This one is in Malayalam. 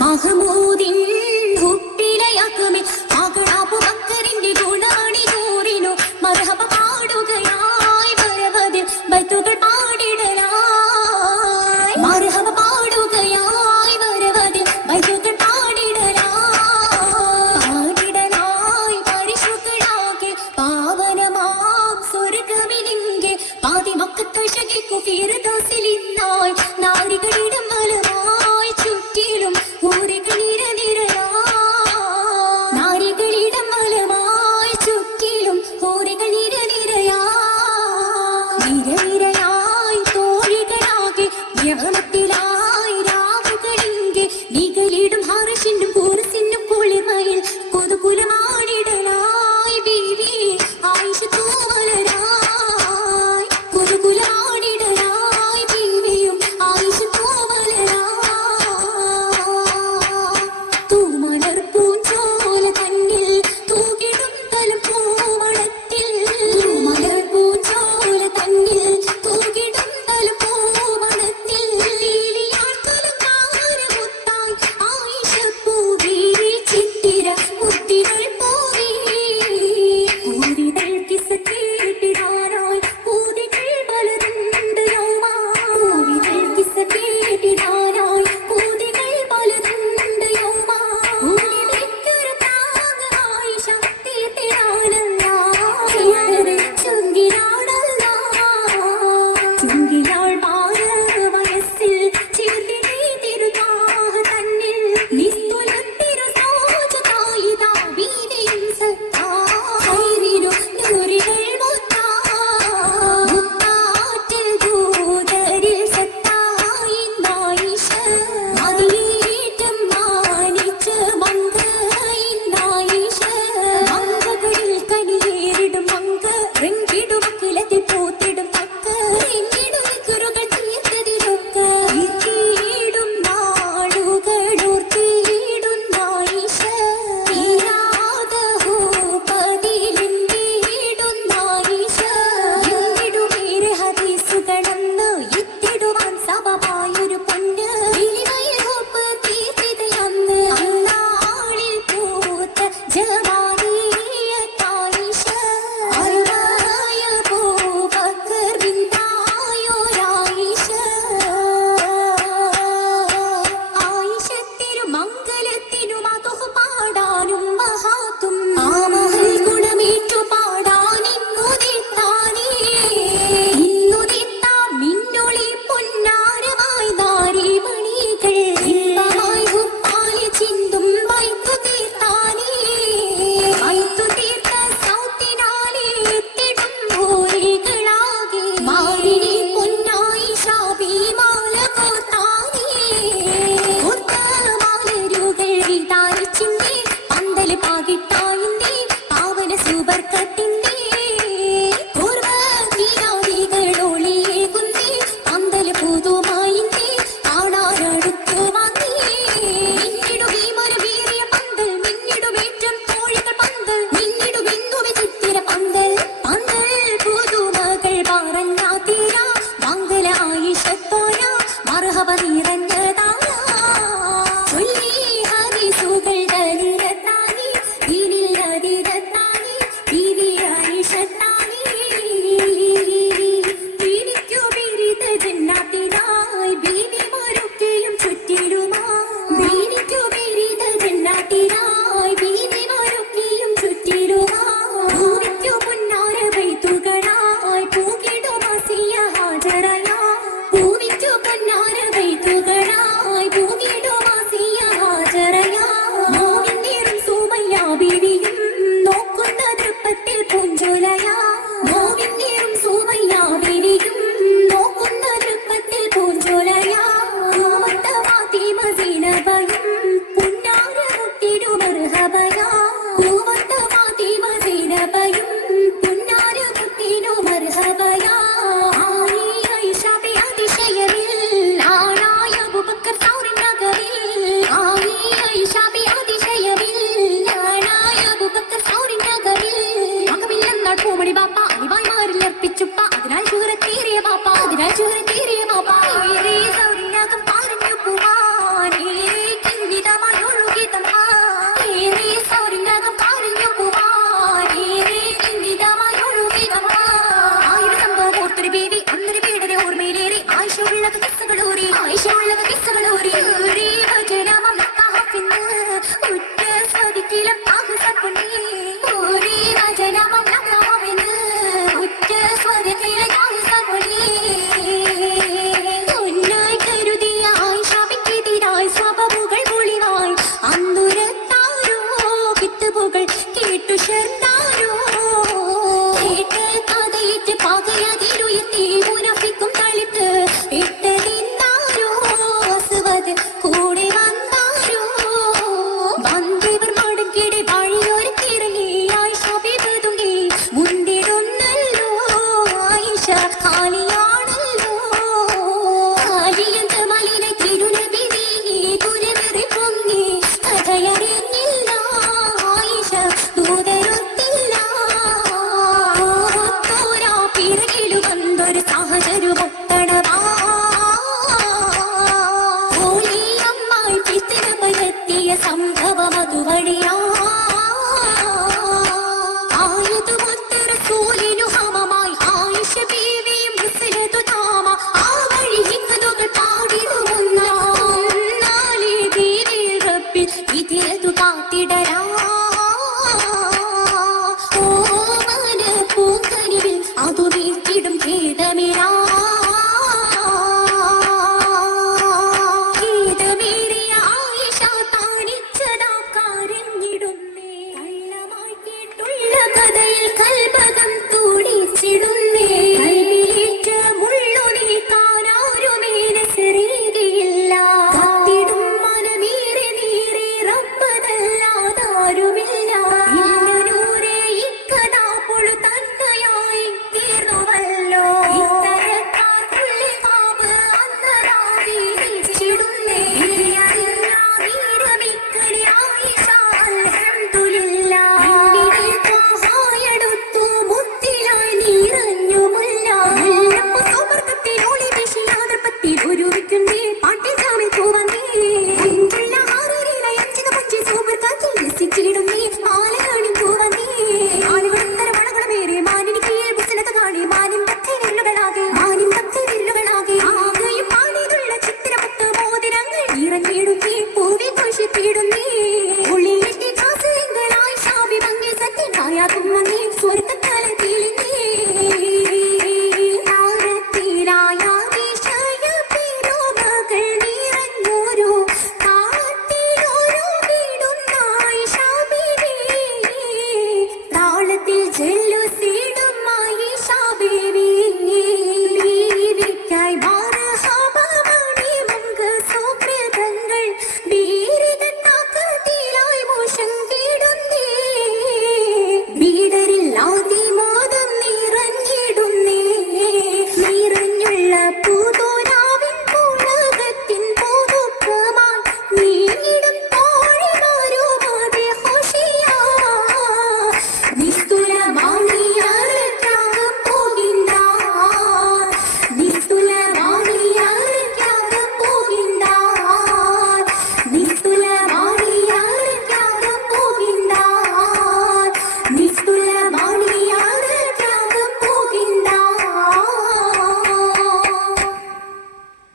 മഹമൂദിൻ ഹുട്ടിലയാക്കുമേ മകളാബു ബക്കറിന്റെ ഗുണാണി കൂറിനു മർഹബ പാടുകയായി വരവതിൽ ബൈത്തുകൾ പാടിടലായി മർഹബ പാടുകയായി വരവതിൽ ബൈത്തുകൾ പാടിടലായി പരിശുദ്ധനാകെ പാവനമാം സ്വർഗമിനിങ്കെ പാതി മക്കത്ത് ശകിക്കു ഫിർദൗസിലിന്നായി നാരികളിടം മലമായി ചുറ്റിലും ഊരികൾ നാരികളിടം മലമായി ചുറ്റിലും ഊരികൾ നിരനിരയായി തോഴികളാകെ യവനത്തിലായി രാവുകളിങ്കെ നികളിടും ഹർഷിനും കൂർസിനും കുളിർമയിൽ കുതുകുലമാടിടലായി ബീവി ആയിഷ തൂവലരായി കുതുകുലമാടിടലായി ബീവിയും ആയിഷ തൂമലർ പൂഞ്ചോല തന്നിൽ തൂകിടും തലം പൂവളത്തിൽ തൂമലർ പൂഞ്ചോല തന്നിൽ തൂകിടും തലം പൂവളത്തിൽ ലീലിയാർത്തലും കാരമുത്തായി ആയിഷ പൂവി ചിത്തിര മുത്തികൾ പൂവി പൂവിതൾ കിസ കേട്ടിടാനായി പൂതികൾ പലതുണ്ട് യൗമാ പൂവിതൾ കിസ കേട്ടിടാനായി പൂതികൾ പലതുണ്ട് യൗമാ പൂവിലേക്കൊരു താങ്ങ് ആയിഷ തീർത്തിടാനല്ല ചുങ്കിലാടല്ല ചുങ്കിലാൾ വയസ്സിൽ ചേർത്തിടേ തിരുതാഹ തന്നിൽ നിസ്തുലത്തിരു സോജതായിതാ വീതിയും സത്തായിരു നൂറികൾ മുത്താറ്റിൽ ദൂതരിൽ സത്തായിന്നായിഷ മതിയേറ്റം മാനിച്ച് മങ്കയിന്നായിഷ മങ്കകളിൽ കനിയേറിടും മങ്ക റെങ്കിടും കിലത്തിൽ പൂത്തിടും തക്ക റെങ്കിടും കുറുകൾ തീർത്തതിലൊക്ക ഈടും നാളുകളോർത്തിടും നായിഷ തീരാത ഹൂപതിലെന്തിടും നായിഷ എന്തിടുമേറെ ഹദീസുകളെന്ന് എത്തിടുവാൻ സബബായൊരു പൊന്ന് വിളിമയിൽ ഹൂപ്പ് തീർത്തിതയന്ന് അന്നാളിൽ പൂത്ത ജവാനിയത്തായിഷ അരുളായ അബൂബക്കർ ബിന്തായോരായിഷ ആയിഷ തിരുമംഗലത്തിനു മധു പാടാനും മഹാത്തും ആമഹൽ ഗുണമേറ്റു പാടാൻ ഇന്നുദിത്താം മിന്നൊളി പൊന്നാരമായി നാരിമണികൾ ഇമ്പമായി ഹുപ്പാലി ചിന്തും വൈത്തു തീർത്ത സൗത്തിനാലേ എത്തിടും ഭൂരികളാകെ മാറിനി പൊന്നായി ശാബിമാല കോർത്താനേ മാലരുകൾ വിതാരിച്ചിന്തേ പന്തല് പാകിട്ടായിന്തേ പാവന സുബർക്കത്തിന്തേ പൂർവ നീരാടികൾ ഒളിയേകുന്നേ പന്തല് പുതുമായിന്തേ കാണാനടുത്തു വന്നേ മിന്നിടുമീമൊരു വീറിയ പന്തൽ മിന്നിടുമേറ്റം തോഴികൾ പന്തൽ മിന്നിടുമെന്നുമെ ചിത്തിര പന്തൽ പുതുമകൾ പറഞ്ഞാ തീരാ മംഗല ആയിഷത്തോര മർഹബ നിറഞ്ഞതാരാ ചൊല്ലി ഹദീസുകൾ ദലിലത്താനി ദീനിൽ നദീരത്താനി ബീവി ആയിഷത്താനി ബീവിക്കു ബിരിത ജന്നാത്തിനായി ബീവിമാരൊക്കെയും ചുറ്റിടുമാ ബീവിക്കു ബിരിത ജന്നാത്തിനായി ബീവിമാരൊക്കെയും ചുറ്റിടുമാ ഭൂവിക്കു പൊന്നാര ബൈത്തുകളായി പൂകിടുമാ സിയ ഹാജറയാ പൂവിക്കു പൊന്നാര ബൈത്തുകളായി വിഷമുള്ളത് കിസ്സകളൂരി വചനമം നക്കാഹപ്പിന്ന് ഉറ്റ സ്വദിക്കിലും ആകുസപ്പുണ്ണി ഊരി വചനമം നക്കാഹപ്പിന്ന് ഉറ്റ സ്വദിക്കിലും ആകുസപ്പുണ്ണി പൊന്നായി കരുതിയ ആയിഷാബിക്കെതിരായി സ്വഭാവുകൾ പൊളിവായി അന്നുരത്താരോ കിത്തുപുകൾ കേട്ടു ഷർത്താരോ കേട്ട് കഥയിട്ട് പകയതിലുയർത്തി മുനഫിക്കും തളിത്ത് ഇട്ടതിന്നാരോ അസുവത്